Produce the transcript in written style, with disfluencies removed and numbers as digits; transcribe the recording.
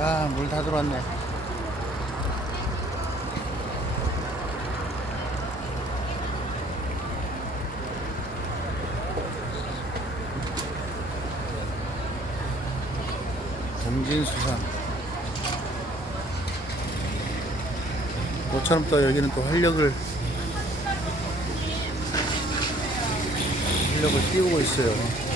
야, 물 다 들어왔네. 동진수산. 모처럼 또 여기는 또 활력을 띄우고 있어요.